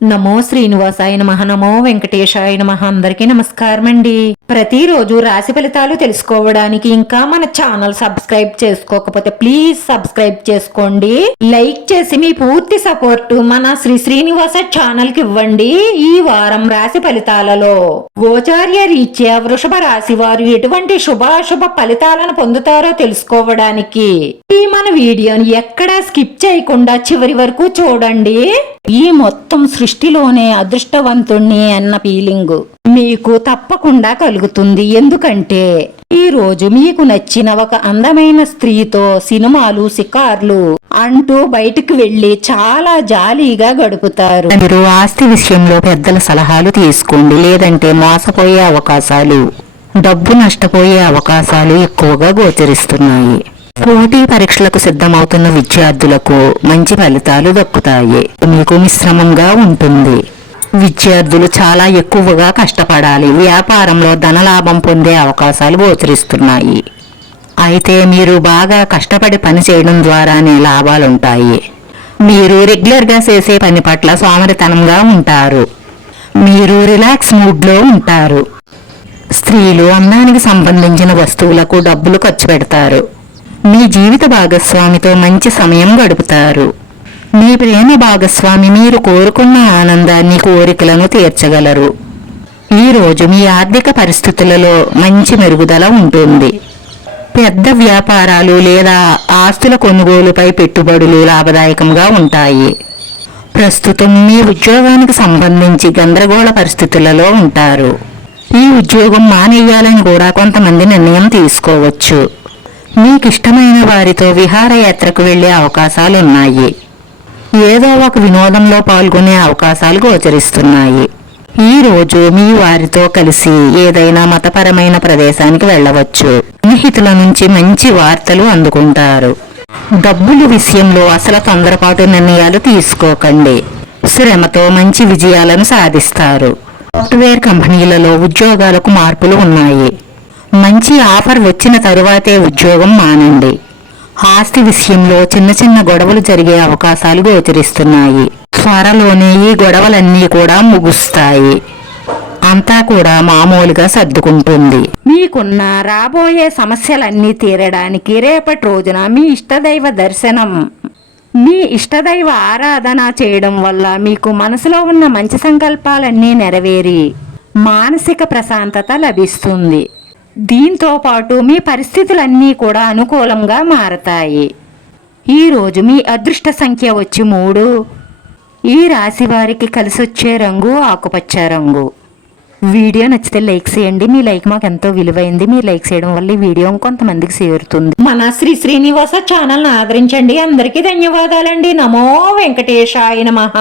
నమో శ్రీనివాసాయ నమః, నమో వెంకటేశాయ నమః. అందరికీ నమస్కారం అండి. ప్రతిరోజు రాశి ఫలితాలు తెలుసుకోవడానికి ఇంకా మన ఛానల్ సబ్స్క్రైబ్ చేసుకోకపోతే ప్లీజ్ సబ్స్క్రైబ్ చేసుకోండి. లైక్ చేసి మీ పూర్తి సపోర్ట్ మన శ్రీనివాస ఛానల్ కి ఇవ్వండి. ఈ వారం రాశి ఫలితాలలో గోచార్య రీత్యా వృషభ రాశి వారు ఎటువంటి శుభాశుభ ఫలితాలను పొందుతారో తెలుసుకోవడానికి ఈ మన వీడియోని ఎక్కడా స్కిప్ చేయకుండా చివరి వరకు చూడండి. ఈ మొత్తం సృష్టిలోనే అదృష్టవంతుణ్ణి అన్న ఫీలింగ్ మీకు తప్పకుండా కలుగుతుంది. ఎందుకంటే ఈ రోజు మీకు నచ్చిన ఒక అందమైన స్త్రీతో సినిమాలు, షికార్లు అంటూ బయటికి వెళ్లి చాలా జాలీగా గడుపుతారు. మీరు ఆస్తి విషయంలో పెద్దల సలహాలు తీసుకోండి, లేదంటే మోసపోయే అవకాశాలు, డబ్బు నష్టపోయే అవకాశాలు ఎక్కువగా గోచరిస్తున్నాయి. పోటీ పరీక్షలకు సిద్ధమవుతున్న విద్యార్థులకు మంచి ఫలితాలు దక్కుతాయి. మీకు మిశ్రమంగా ఉంటుంది. విద్యార్థులు చాలా ఎక్కువగా కష్టపడాలి. వ్యాపారంలో ధనలాభం పొందే అవకాశాలు గోచరిస్తున్నాయి. అయితే మీరు బాగా కష్టపడి పని చేయడం ద్వారానే లాభాలుంటాయి. మీరు రెగ్యులర్గా చేసే పని పట్ల సోమరితనంగా ఉంటారు. మీరు రిలాక్స్ మూడ్లో ఉంటారు. స్త్రీలు అందానికి సంబంధించిన వస్తువులకు డబ్బులు ఖర్చు పెడతారు. మీ జీవిత భాగస్వామితో మంచి సమయం గడుపుతారు. మీ ప్రేమ భాగస్వామి మీరు కోరుకున్న ఆనందాన్ని, కోరికలను తీర్చగలరు. ఈరోజు మీ ఆర్థిక పరిస్థితులలో మంచి మెరుగుదల ఉంటుంది. పెద్ద వ్యాపారాలు లేదా ఆస్తుల కొనుగోలుపై పెట్టుబడులు లాభదాయకంగా ఉంటాయి. ప్రస్తుతం మీ ఉద్యోగానికి సంబంధించి గందరగోళ పరిస్థితులలో ఉంటారు. ఈ ఉద్యోగం మానేయాలని కూడా కొంతమంది నిర్ణయం తీసుకోవచ్చు. మీకిష్టమైన వారితో విహారయాత్రకు వెళ్లే అవకాశాలున్నాయి. ఏదో ఒక వినోదంలో పాల్గొనే అవకాశాలు గోచరిస్తున్నాయి. ఈ రోజు మీ వారితో కలిసి ఏదైనా మతపరమైన ప్రదేశానికి వెళ్ళవచ్చు. స్నేహితుల నుంచి మంచి వార్తలు అందుకుంటారు. డబ్బుల విషయంలో అసలు తొందరపాటు నిర్ణయాలు తీసుకోకండి. శ్రమతో మంచి విజయాలను సాధిస్తారు. సాఫ్ట్వేర్ కంపెనీలలో ఉద్యోగాలకు మార్పులు ఉన్నాయి. మంచి ఆఫర్ వచ్చిన తరువాతే ఉద్యోగం మానండి. ఆస్తి విషయంలో చిన్న చిన్న గొడవలు జరిగే అవకాశాలు గోచరిస్తున్నాయి. త్వరలోనే ఈ గొడవలన్నీ కూడా ముగుస్తాయి. అంతా కూడా మామూలుగా సర్దుకుంటుంది. మీకున్న రాబోయే సమస్యలన్నీ తీరడానికి రేపటి రోజున మీ ఇష్టదైవ దర్శనం, మీ ఇష్టదైవ ఆరాధన చేయడం వల్ల మీకు మనసులో ఉన్న మంచి సంకల్పాలన్నీ నెరవేరి మానసిక ప్రశాంతత లభిస్తుంది. దీంతో పాటు మీ పరిస్థితులన్నీ కూడా అనుకూలంగా మారతాయి. ఈరోజు మీ అదృష్ట సంఖ్య వచ్చి 3. ఈ రాశి వారికి కలిసొచ్చే రంగు ఆకుపచ్చ రంగు. వీడియో నచ్చితే లైక్ చేయండి. మీ లైక్ మాకు ఎంతో విలువైంది. మీరు లైక్ చేయడం వల్ల ఈ వీడియో కొంతమందికి చేరుతుంది. మన శ్రీనివాస ఛానల్ని ఆదరించండి. అందరికీ ధన్యవాదాలండి. నమో వెంకటేశాయ నమః.